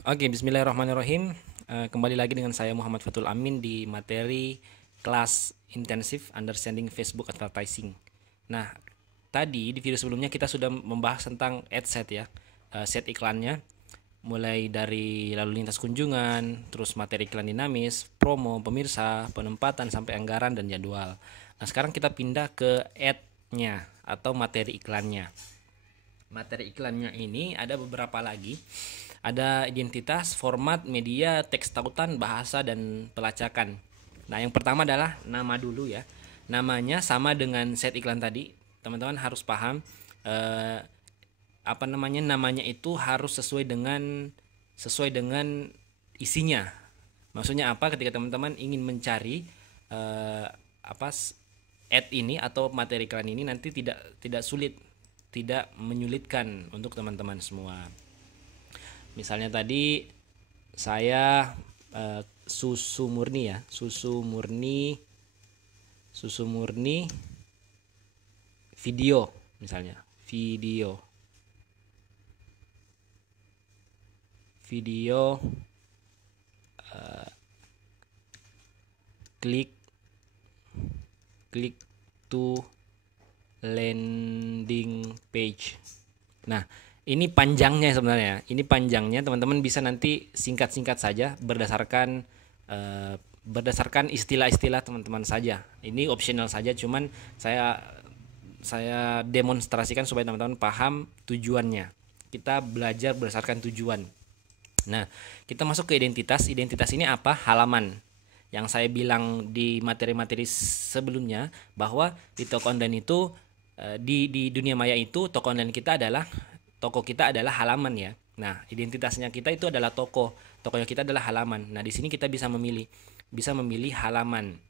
Oke, bismillahirrahmanirrahim. Kembali lagi dengan saya Muhammad Fatul Amin di materi kelas intensif understanding Facebook advertising. Nah, tadi di video sebelumnya kita sudah membahas tentang ad set ya, set iklannya, mulai dari lalu lintas kunjungan, terus materi iklan dinamis, promo, pemirsa, penempatan sampai anggaran dan jadwal. Nah, sekarang kita pindah ke ad-nya atau materi iklannya. Materi iklannya ini ada beberapa lagi. Ada identitas, format, media, teks tautan, bahasa, dan pelacakan. Nah, yang pertama adalah nama dulu ya. Namanya sama dengan set iklan tadi. Teman-teman harus paham eh, namanya itu harus sesuai dengan isinya. Maksudnya apa? Ketika teman-teman ingin mencari eh, apa ad ini atau materi iklan ini nanti tidak sulit, tidak menyulitkan untuk teman-teman semua. Misalnya tadi saya susu murni ya, susu murni video, misalnya video klik klik to landing page. Nah, ini panjangnya sebenarnya. Ini panjangnya, teman-teman bisa nanti singkat-singkat saja berdasarkan istilah-istilah teman-teman saja. Ini optional saja, cuman saya demonstrasikan supaya teman-teman paham tujuannya. Kita belajar berdasarkan tujuan. Nah, kita masuk ke identitas. Identitas ini apa? Halaman. Yang saya bilang di materi-materi sebelumnya bahwa di toko online itu di dunia maya itu toko kita adalah halaman ya. Nah, identitasnya kita itu adalah toko. Tokonya kita adalah halaman. Nah, di sini kita bisa memilih halaman.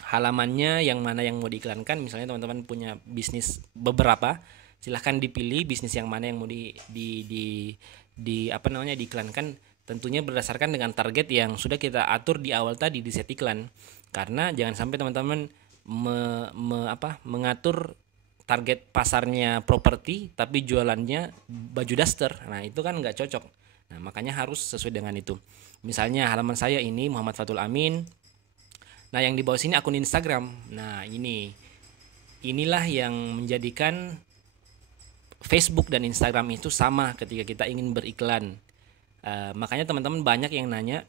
Halamannya yang mana yang mau diiklankan. Misalnya teman-teman punya bisnis beberapa, silahkan dipilih bisnis yang mana yang mau diiklankan, tentunya berdasarkan dengan target yang sudah kita atur di awal tadi di set iklan. Karena jangan sampai teman-teman mengatur target pasarnya properti tapi jualannya baju daster. Nah, itu kan nggak cocok. Nah, makanya harus sesuai dengan itu. Misalnya halaman saya ini Muhammad Fatul Amin. Nah, yang di bawah sini akun Instagram. Nah, inilah yang menjadikan Facebook dan Instagram itu sama ketika kita ingin beriklan. Makanya teman-teman banyak yang nanya,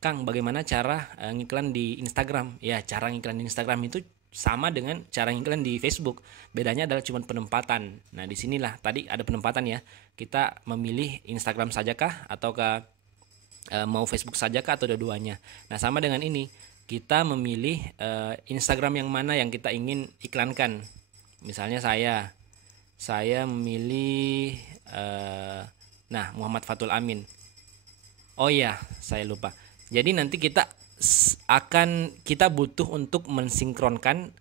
Kang, bagaimana cara ngiklan di Instagram? Ya, cara ngiklan di Instagram itu sama dengan cara ngiklan di Facebook. Bedanya adalah cuma penempatan. Nah, disinilah tadi ada penempatan ya. Kita memilih Instagram sajakah ataukah mau Facebook sajakah atau dua-duanya. Nah, sama dengan ini. Kita memilih Instagram yang mana yang kita ingin iklankan. Misalnya saya memilih Muhammad Fatul Amin. Oh iya, saya lupa. Jadi nanti kita butuh untuk mensinkronkan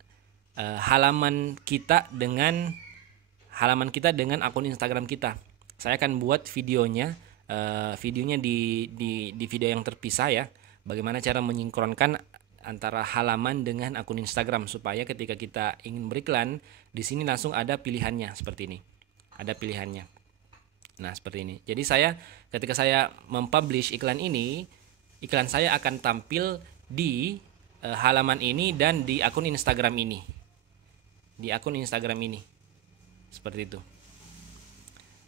halaman kita dengan akun Instagram kita. Saya akan buat videonya di video yang terpisah ya. Bagaimana cara mensinkronkan antara halaman dengan akun Instagram supaya ketika kita ingin beriklan di sini langsung ada pilihannya seperti ini. Ada pilihannya. Nah, seperti ini. Jadi ketika saya mempublish iklan ini, iklan saya akan tampil di halaman ini dan di akun Instagram ini. Di akun Instagram ini. Seperti itu.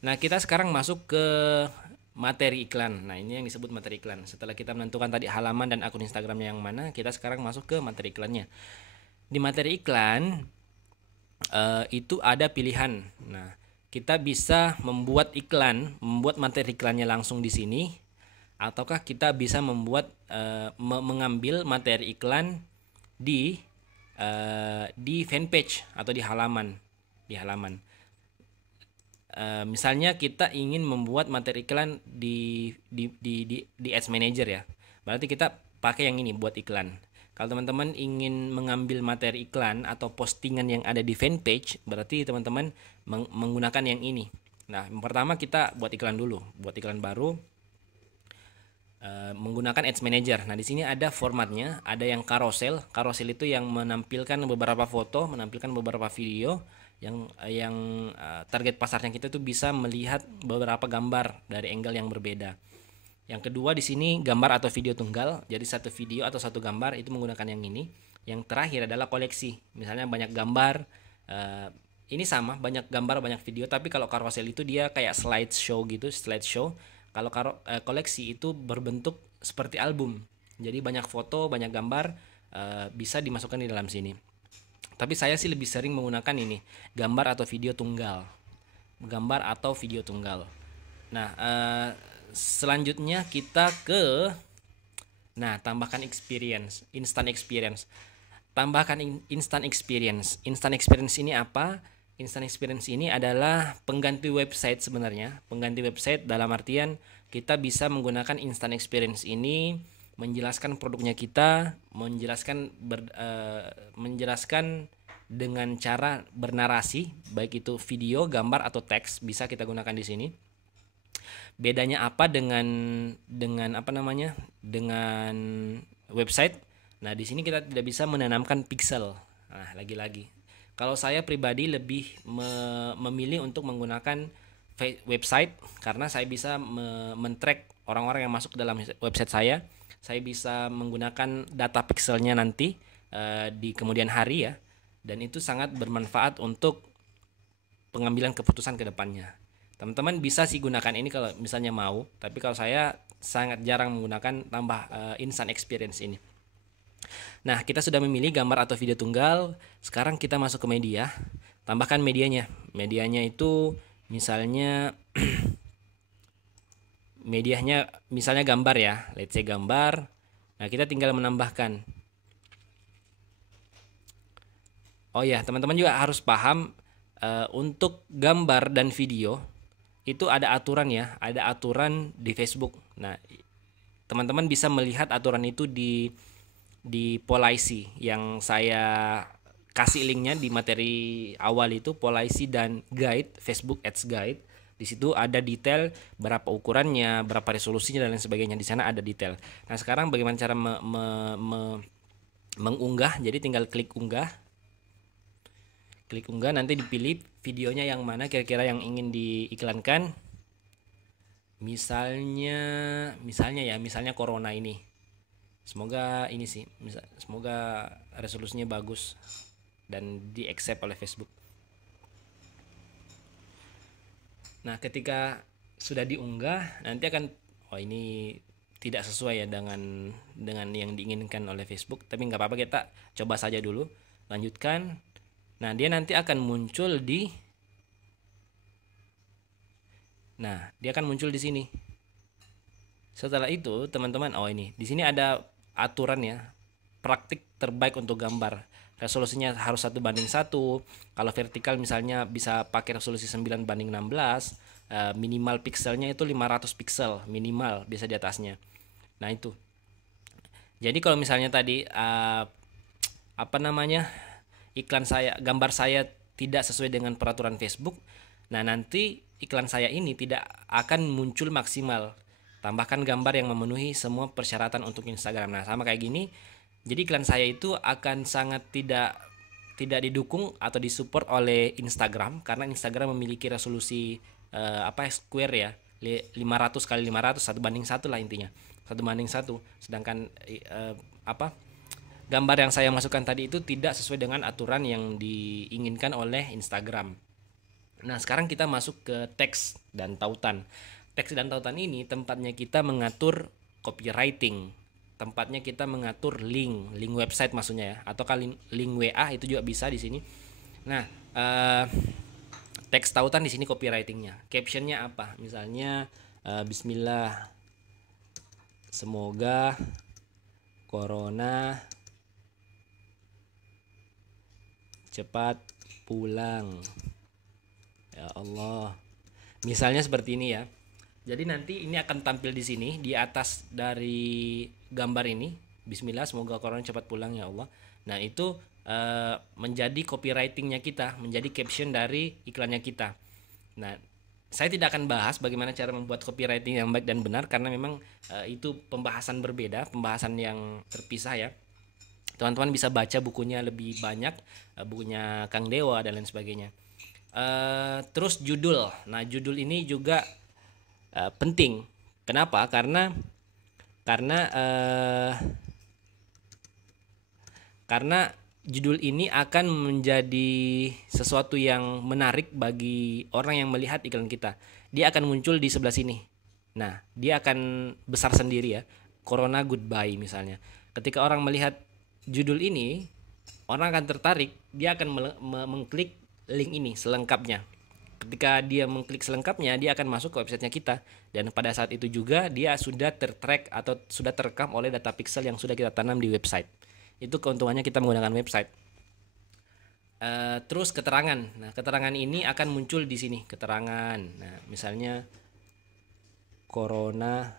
Nah, kita sekarang masuk ke materi iklan. Nah, ini yang disebut materi iklan. Setelah kita menentukan tadi halaman dan akun Instagramnya yang mana, kita sekarang masuk ke materi iklannya. Di materi iklan itu ada pilihan. Nah, kita bisa membuat materi iklannya langsung di sini, ataukah kita bisa mengambil materi iklan di fanpage atau di halaman. Misalnya kita ingin membuat materi iklan di Ads Manager ya. Berarti kita pakai yang ini buat iklan. Kalau teman-teman ingin mengambil materi iklan atau postingan yang ada di fanpage, berarti teman-teman menggunakan yang ini. Nah, yang pertama kita buat iklan dulu, buat iklan baru menggunakan Ads Manager. Nah, di sini ada formatnya, ada yang carousel. Carousel itu yang menampilkan beberapa foto, menampilkan beberapa video yang target pasarnya kita tuh bisa melihat beberapa gambar dari angle yang berbeda. Yang kedua di sini gambar atau video tunggal. Jadi satu video atau satu gambar itu menggunakan yang ini. Yang terakhir adalah koleksi. Misalnya banyak gambar. Ini sama, banyak gambar, banyak video. Tapi kalau carousel itu dia kayak slideshow gitu, slideshow. Kalau koleksi itu berbentuk seperti album. Jadi banyak foto, banyak gambar, bisa dimasukkan di dalam sini. Tapi saya sih lebih sering menggunakan ini, gambar atau video tunggal. Gambar atau video tunggal. Nah, selanjutnya kita ke tambahkan experience, instant experience. Tambahkan instant experience. Instant experience ini apa? Instant experience ini adalah pengganti website sebenarnya. Pengganti website dalam artian kita bisa menggunakan instant experience ini menjelaskan produknya kita, menjelaskan dengan cara bernarasi, baik itu video, gambar atau teks, bisa kita gunakan di sini. Bedanya apa dengan dengan website? Nah, di sini kita tidak bisa menanamkan pixel. Nah, lagi-lagi. Kalau saya pribadi lebih memilih untuk menggunakan website karena saya bisa men-track orang-orang yang masuk ke dalam website saya. Saya bisa menggunakan data pixelnya nanti di kemudian hari ya. Dan itu sangat bermanfaat untuk pengambilan keputusan ke depannya. Teman-teman bisa sih gunakan ini kalau misalnya mau, tapi kalau saya sangat jarang menggunakan instant experience ini. Nah, kita sudah memilih gambar atau video tunggal. Sekarang kita masuk ke media. Tambahkan medianya. Medianya itu misalnya medianya misalnya gambar ya. Let's say gambar. Nah, kita tinggal menambahkan. Oh ya, teman-teman juga harus paham untuk gambar dan video itu ada aturan ya, ada aturan di Facebook. Nah, teman-teman bisa melihat aturan itu di Policy yang saya kasih linknya di materi awal itu, Policy dan Guide, Facebook Ads Guide. Di situ ada detail berapa ukurannya, berapa resolusinya dan lain sebagainya. Di sana ada detail. Nah, sekarang bagaimana cara mengunggah? Jadi tinggal klik unggah. Klik unggah, nanti dipilih videonya yang mana kira-kira yang ingin diiklankan. Misalnya corona ini. Semoga ini sih, semoga resolusinya bagus dan di-accept oleh Facebook. Nah, ketika sudah diunggah, nanti akan ini tidak sesuai ya dengan yang diinginkan oleh Facebook, tapi nggak apa-apa, kita coba saja dulu. Lanjutkan. Nah, dia nanti akan muncul di sini. Setelah itu, teman-teman, ini di sini ada aturan ya. Praktik terbaik untuk gambar. Resolusinya harus 1:1. Kalau vertikal misalnya bisa pakai resolusi 9:16. Minimal pixelnya itu 500 pixel minimal, bisa di atasnya. Nah, itu. Jadi kalau misalnya tadi iklan saya, gambar saya tidak sesuai dengan peraturan Facebook, nah nanti iklan saya ini tidak akan muncul maksimal. Tambahkan gambar yang memenuhi semua persyaratan untuk Instagram. Nah, sama kayak gini. Jadi iklan saya itu akan sangat tidak didukung atau disupport oleh Instagram karena Instagram memiliki resolusi square ya, 500 kali 500, 1:1 lah intinya. 1:1. Sedangkan gambar yang saya masukkan tadi itu tidak sesuai dengan aturan yang diinginkan oleh Instagram. Nah, sekarang kita masuk ke teks dan tautan. Teks dan tautan ini tempatnya kita mengatur copywriting. Tempatnya kita mengatur link website maksudnya ya, atau link WA itu juga bisa di sini. Nah, teks tautan di sini copywritingnya. Captionnya apa? Misalnya Bismillah, semoga corona cepat pulang ya Allah, misalnya seperti ini ya. Jadi nanti ini akan tampil di sini di atas dari gambar ini, Bismillah semoga corona cepat pulang ya Allah. Nah, itu menjadi copywritingnya kita, menjadi caption dari iklannya kita. Nah, saya tidak akan bahas bagaimana cara membuat copywriting yang baik dan benar karena memang itu pembahasan berbeda, pembahasan yang terpisah ya. Teman-teman bisa baca bukunya lebih banyak, bukunya Kang Dewa dan lain sebagainya. Terus judul. Nah, judul ini juga penting. Kenapa? Karena eh, karena judul ini akan menjadi sesuatu yang menarik bagi orang yang melihat iklan kita. Dia akan muncul di sebelah sini. Nah, dia akan besar sendiri ya. Corona Goodbye misalnya. Ketika orang melihat judul ini, orang akan tertarik, dia akan mengklik link ini selengkapnya. Ketika dia mengklik selengkapnya, dia akan masuk ke websitenya kita. Dan pada saat itu juga dia sudah tertrack atau sudah terekam oleh data pixel yang sudah kita tanam di website. Itu keuntungannya kita menggunakan website. Terus keterangan. Nah, keterangan ini akan muncul di sini, keterangan. Nah, misalnya corona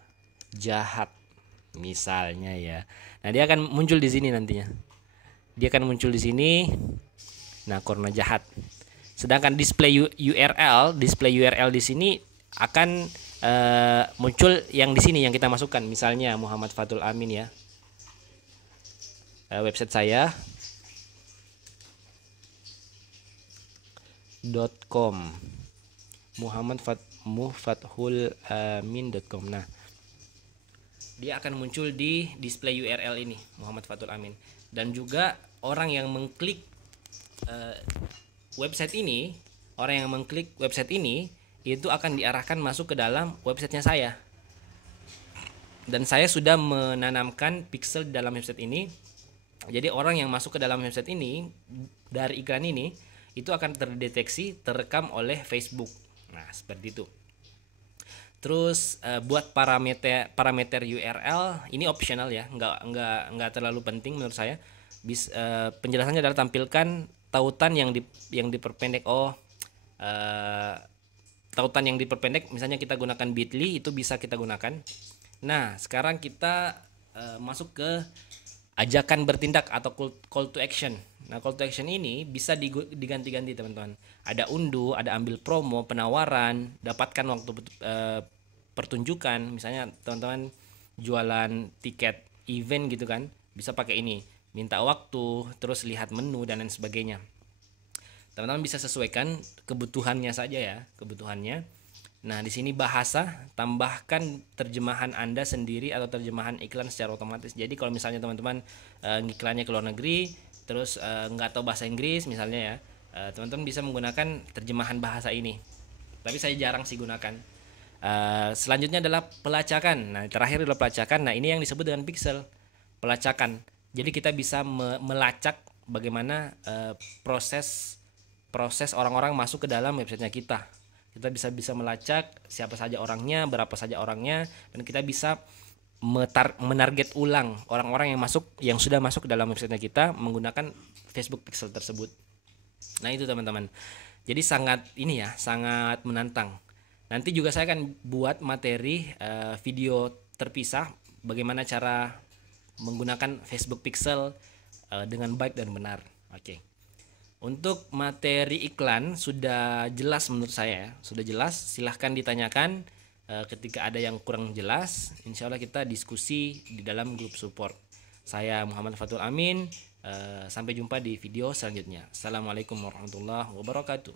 jahat misalnya ya. Nah, dia akan muncul di sini nantinya. Dia akan muncul di sini. Nah, corona jahat. Sedangkan display URL di sini akan muncul yang di sini yang kita masukkan. Misalnya Muhammad Fatul Amin ya. Website saya .com muhammadfathulamin.com. Nah, dia akan muncul di display URL ini Muhammad Fatul Amin. Dan juga orang yang mengklik website ini, itu akan diarahkan masuk ke dalam websitenya saya. Dan saya sudah menanamkan pixel di dalam website ini. Jadi orang yang masuk ke dalam website ini dari iklan ini itu akan terdeteksi, terekam oleh Facebook. Nah, seperti itu. Terus buat parameter URL ini optional ya, nggak terlalu penting menurut saya. Penjelasannya adalah tampilkan tautan yang diperpendek. Tautan yang diperpendek, misalnya kita gunakan bit.ly, itu bisa kita gunakan. Nah, sekarang kita masuk ke ajakan bertindak atau call to action. Nah, call to action ini bisa diganti-ganti teman-teman. Ada unduh, ada ambil promo, penawaran, dapatkan waktu pertunjukan. Misalnya teman-teman jualan tiket event gitu kan, bisa pakai ini. Minta waktu, terus lihat menu dan lain sebagainya. Teman-teman bisa sesuaikan kebutuhannya saja ya, kebutuhannya. Nah, di sini bahasa, tambahkan terjemahan Anda sendiri atau terjemahan iklan secara otomatis. Jadi kalau misalnya teman-teman iklannya ke luar negeri, terus nggak tahu bahasa Inggris misalnya ya, teman-teman bisa menggunakan terjemahan bahasa ini. Tapi saya jarang sih gunakan. Selanjutnya adalah pelacakan. Nah, terakhir adalah pelacakan. Nah, ini yang disebut dengan pixel, pelacakan. Jadi kita bisa melacak bagaimana proses orang-orang masuk ke dalam websitenya kita. Kita bisa melacak siapa saja orangnya, berapa saja orangnya, dan kita bisa menarget ulang orang-orang yang sudah masuk ke dalam websitenya kita menggunakan Facebook Pixel tersebut. Nah, itu teman-teman. Jadi sangat menantang. Nanti juga saya akan buat materi video terpisah bagaimana cara menggunakan Facebook Pixel dengan baik dan benar. Oke. Untuk materi iklan sudah jelas menurut saya ya, sudah jelas. Silahkan ditanyakan ketika ada yang kurang jelas. Insya Allah kita diskusi di dalam grup support. Saya Muhammad Fatul Amin. Sampai jumpa di video selanjutnya. Assalamualaikum warahmatullahi wabarakatuh.